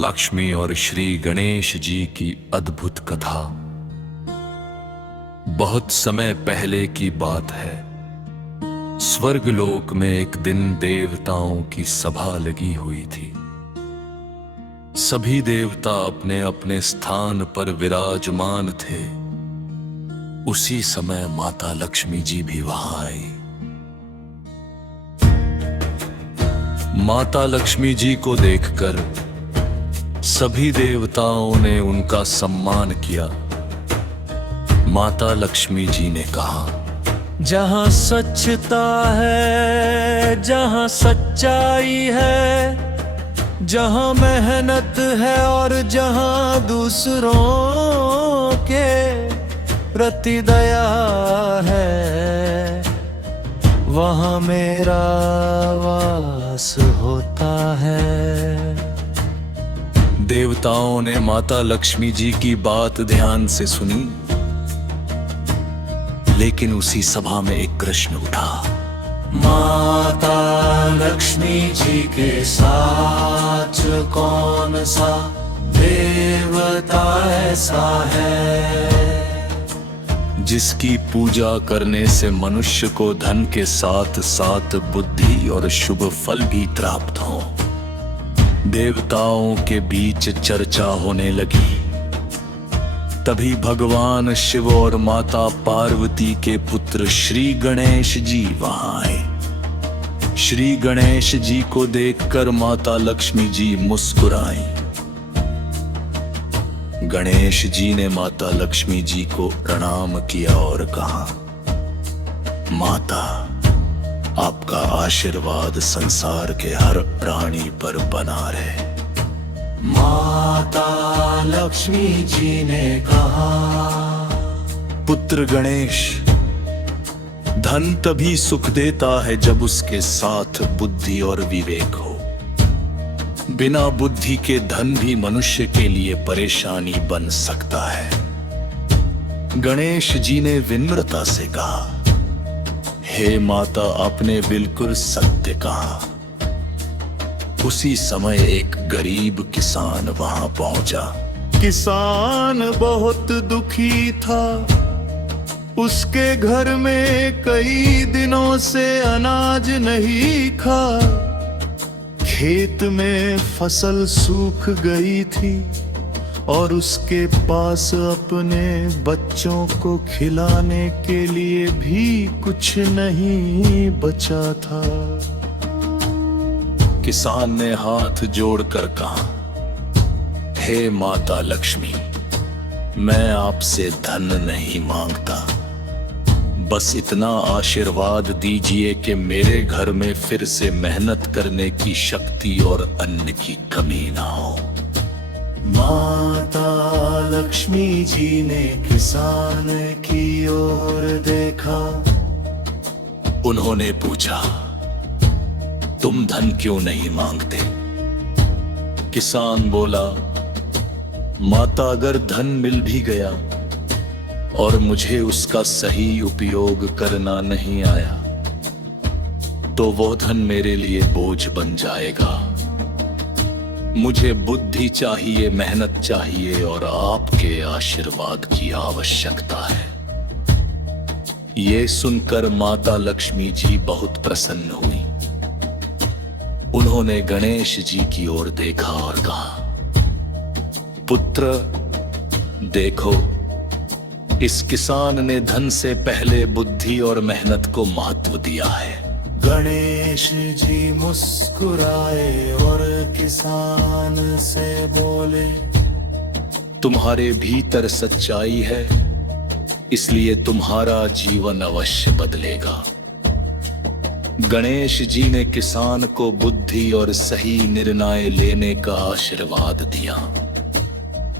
लक्ष्मी और श्री गणेश जी की अद्भुत कथा। बहुत समय पहले की बात है। स्वर्गलोक में एक दिन देवताओं की सभा लगी हुई थी। सभी देवता अपने अपने स्थान पर विराजमान थे। उसी समय माता लक्ष्मी जी भी वहां आई। माता लक्ष्मी जी को देखकर सभी देवताओं ने उनका सम्मान किया। माता लक्ष्मी जी ने कहा, जहां सच्चता है, जहां सच्चाई है, जहां मेहनत है और जहां दूसरों के प्रति दया है, वहां मेरा वास होता है। देवताओं ने माता लक्ष्मी जी की बात ध्यान से सुनी, लेकिन उसी सभा में एक प्रश्न उठा। माता लक्ष्मी जी के साथ कौन सा देवता ऐसा है जिसकी पूजा करने से मनुष्य को धन के साथ साथ बुद्धि और शुभ फल भी प्राप्त हो। देवताओं के बीच चर्चा होने लगी। तभी भगवान शिव और माता पार्वती के पुत्र श्री गणेश जी वहां आए। श्री गणेश जी को देखकर माता लक्ष्मी जी मुस्कुराई। गणेश जी ने माता लक्ष्मी जी को प्रणाम किया और कहा, माता, आपका आशीर्वाद संसार के हर प्राणी पर बना रहे। माता लक्ष्मी जी ने कहा, पुत्र गणेश, धन तभी सुख देता है जब उसके साथ बुद्धि और विवेक हो। बिना बुद्धि के धन भी मनुष्य के लिए परेशानी बन सकता है। गणेश जी ने विनम्रता से कहा, हे माता, आपने बिल्कुल सत्य कहा। उसी समय एक गरीब किसान वहां पहुंचा। किसान बहुत दुखी था। उसके घर में कई दिनों से अनाज नहीं था। खेत में फसल सूख गई थी और उसके पास अपने बच्चों को खिलाने के लिए भी कुछ नहीं बचा था। किसान ने हाथ जोड़कर कहा, हे माता लक्ष्मी, मैं आपसे धन नहीं मांगता। बस इतना आशीर्वाद दीजिए कि मेरे घर में फिर से मेहनत करने की शक्ति और अन्न की कमी ना हो। माता लक्ष्मी जी ने किसान की ओर देखा। उन्होंने पूछा, तुम धन क्यों नहीं मांगते? किसान बोला, माता, अगर धन मिल भी गया और मुझे उसका सही उपयोग करना नहीं आया तो वो धन मेरे लिए बोझ बन जाएगा। मुझे बुद्धि चाहिए, मेहनत चाहिए और आपके आशीर्वाद की आवश्यकता है। ये सुनकर माता लक्ष्मी जी बहुत प्रसन्न हुई। उन्होंने गणेश जी की ओर देखा और कहा, पुत्र, देखो, इस किसान ने धन से पहले बुद्धि और मेहनत को महत्व दिया है। गणेश जी मुस्कुराए और किसान से बोले, तुम्हारे भीतर सच्चाई है, इसलिए तुम्हारा जीवन अवश्य बदलेगा। गणेश जी ने किसान को बुद्धि और सही निर्णय लेने का आशीर्वाद दिया।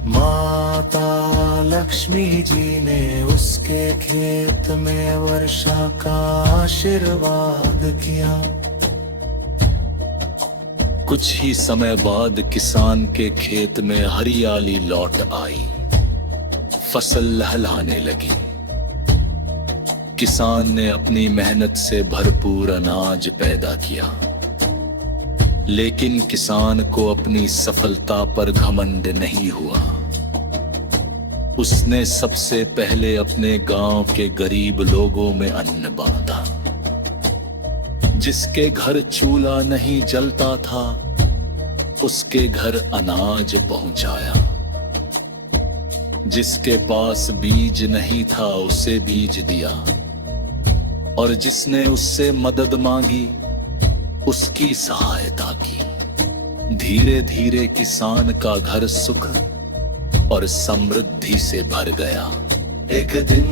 माता लक्ष्मी जी ने उसके खेत में वर्षा का आशीर्वाद किया। कुछ ही समय बाद किसान के खेत में हरियाली लौट आई। फसल लहलहाने लगी। किसान ने अपनी मेहनत से भरपूर अनाज पैदा किया, लेकिन किसान को अपनी सफलता पर घमंड नहीं हुआ। उसने सबसे पहले अपने गांव के गरीब लोगों में अन्न बांटा। जिसके घर चूल्हा नहीं जलता था, उसके घर अनाज पहुंचाया। जिसके पास बीज नहीं था, उसे बीज दिया, और जिसने उससे मदद मांगी, उसकी सहायता की। धीरे धीरे किसान का घर सुख और समृद्धि से भर गया। एक दिन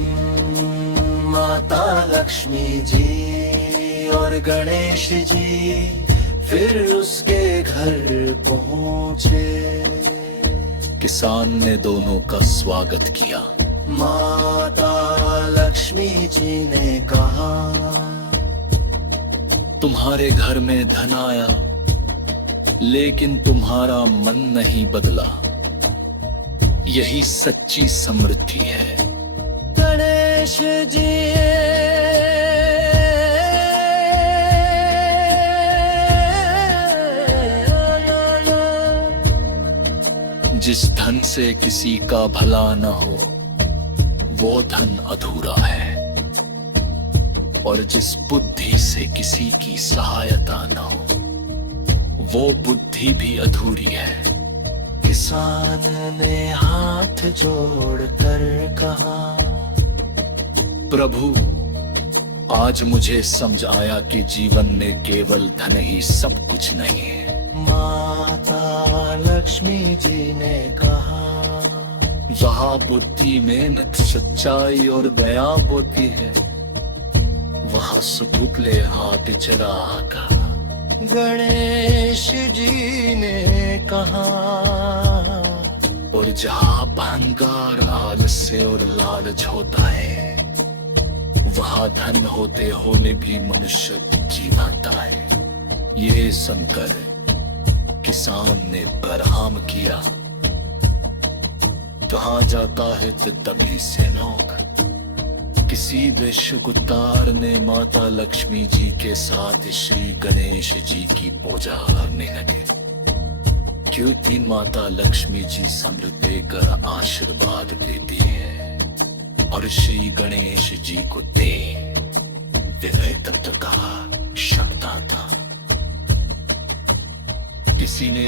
माता लक्ष्मी जी और गणेश जी फिर उसके घर पहुंचे। किसान ने दोनों का स्वागत किया। माता लक्ष्मी जी ने कहा, तुम्हारे घर में धन आया, लेकिन तुम्हारा मन नहीं बदला। यही सच्ची समृद्धि है। गणेश जी जिस धन से किसी का भला न हो, वो धन अधूरा है, और जिस बुद्धि से किसी की सहायता न हो, वो बुद्धि भी अधूरी है। किसान ने हाथ जोड़कर कहा, प्रभु, आज मुझे समझ आया कि जीवन में केवल धन ही सब कुछ नहीं है। माता लक्ष्मी जी ने कहा, जहाँ बुद्धि, मेहनत, सच्चाई और दया होती है, वहाँ सुपुतले हाथ चरागा। गणेश जी ने कहा, और जहाँ अहंकार, आलस्य और लालच होता है, वहाँ धन होते होने भी मनुष्य दुखी बनता है। ये सुनकर किसान ने बरहम किया, जहाँ जाता है तभी से नौक। किसी विश्वगुप्तार ने माता लक्ष्मी जी के साथ श्री गणेश जी की पूजा करने लगे, क्योंकि माता लक्ष्मी जी समृद्धि देकर आशीर्वाद देती है, और श्री गणेश जी को दे विनय तत्व का शब्द आता। किसी ने